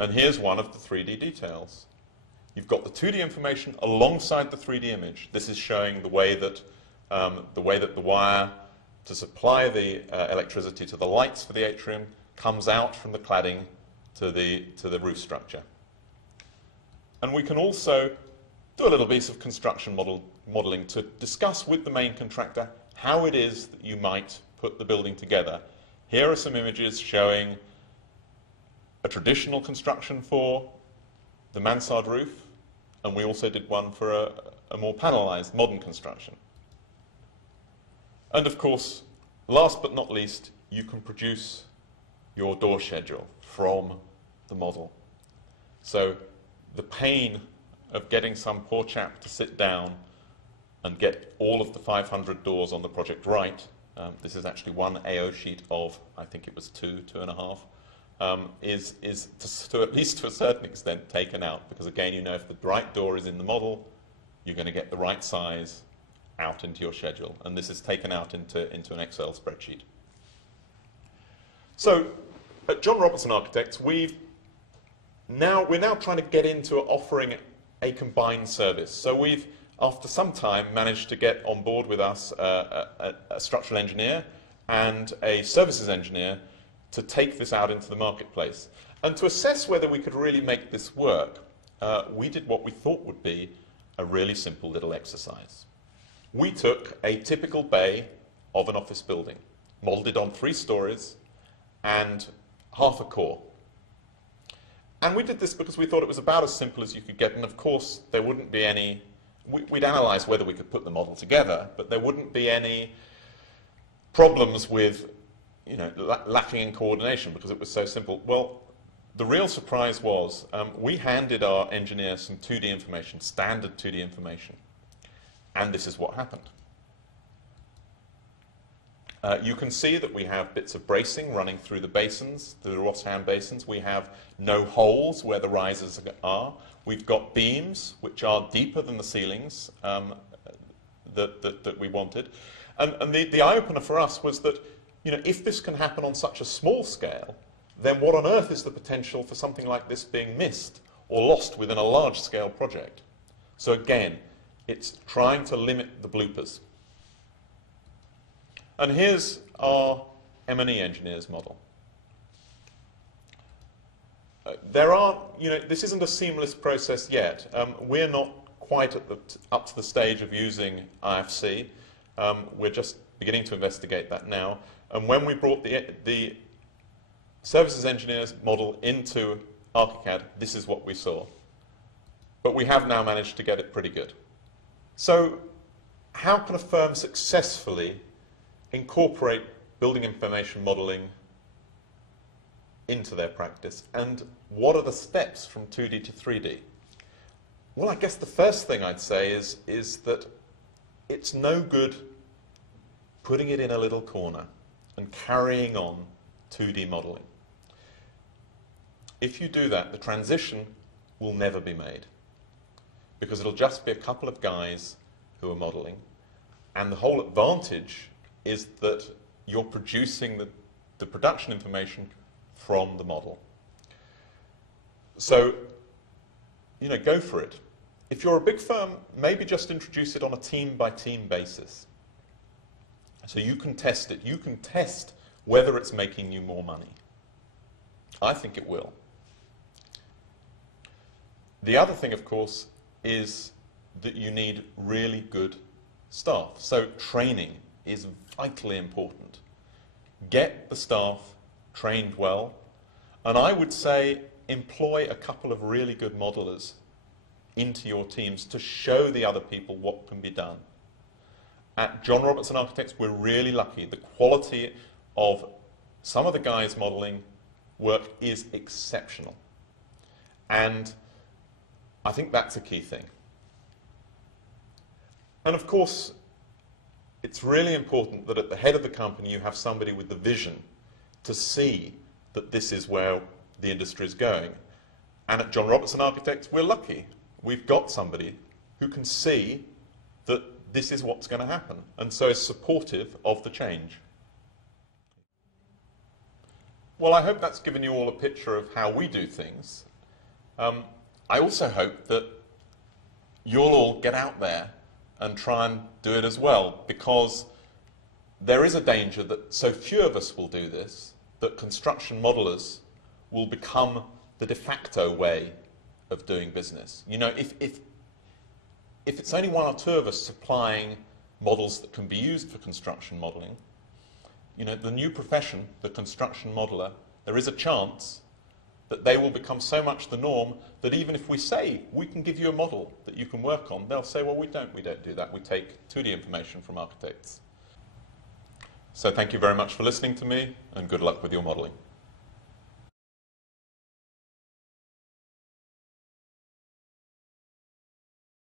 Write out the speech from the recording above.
And here's one of the 3D details. You've got the 2D information alongside the 3D image. This is showing the way that the wire to supply the electricity to the lights for the atrium comes out from the cladding to the roof structure. And we can also do a little piece of construction modeling to discuss with the main contractor how it is that you might put the building together. Here are some images showing a traditional construction for the mansard roof, and we also did one for a more panelized modern construction. And of course, last but not least, you can produce your door schedule from the model. So the pain of getting some poor chap to sit down and get all of the 500 doors on the project right, this is actually one AO sheet of, I think it was 2.5, is to at least to a certain extent taken out, because again, you know, if the right door is in the model, you're going to get the right size out into your schedule, and this is taken out into an Excel spreadsheet. So at John Robertson Architects, we're now trying to get into offering a combined service. So we've, after some time, managed to get on board with us a structural engineer and a services engineer to take this out into the marketplace. And to assess whether we could really make this work, we did what we thought would be a really simple little exercise. We took a typical bay of an office building, modeled it on 3 stories and half a core. And we did this because we thought it was about as simple as you could get, and of course there wouldn't be any, we'd analyze whether we could put the model together, but there wouldn't be any problems with, you know, lacking in coordination because it was so simple. Well, the real surprise was we handed our engineer some 2D information, standard 2D information, and this is what happened. You can see that we have bits of bracing running through the basins, the Rothschild basins. We have no holes where the risers are. We've got beams which are deeper than the ceilings that we wanted. And the eye-opener for us was that, you know, if this can happen on such a small scale, then what on earth is the potential for something like this being missed or lost within a large-scale project? So again, it's trying to limit the bloopers. And here's our M&E engineer's model. This isn't a seamless process yet. We're not quite up to the stage of using IFC. We're just beginning to investigate that now. And when we brought the services engineer's model into ArchiCAD, this is what we saw. But we have now managed to get it pretty good. So how can a firm successfully incorporate building information modeling into their practice, and what are the steps from 2D to 3D? Well, I guess the first thing I'd say is that it's no good putting it in a little corner and carrying on 2D modeling. If you do that, the transition will never be made, because it'll just be a couple of guys who are modeling, and the whole advantage is that you're producing the production information from the model. So, you know, go for it. If you're a big firm, maybe just introduce it on a team-by-team basis. So you can test it. You can test whether it's making you more money. I think it will. The other thing, of course, is that you need really good staff. So training is vitally important. Get the staff trained well, and I would say employ a couple of really good modelers into your teams to show the other people what can be done. At John Robertson Architects, we're really lucky. The quality of some of the guys modeling work is exceptional, and I think that's a key thing. And of course, it's really important that at the head of the company you have somebody with the vision to see that this is where the industry is going. And at John Robertson Architects, we're lucky. We've got somebody who can see that this is what's going to happen, and so is supportive of the change. Well, I hope that's given you all a picture of how we do things. I also hope that you'll all get out there and try and do it as well, because there is a danger that so few of us will do this that construction modelers will become the de facto way of doing business. You know, if it's only one or two of us supplying models that can be used for construction modelling, you know, the new profession, the construction modeler, there is a chance that they will become so much the norm that even if we say we can give you a model that you can work on, they'll say, well, we don't do that. We take 2D information from architects. So thank you very much for listening to me, and good luck with your modelling.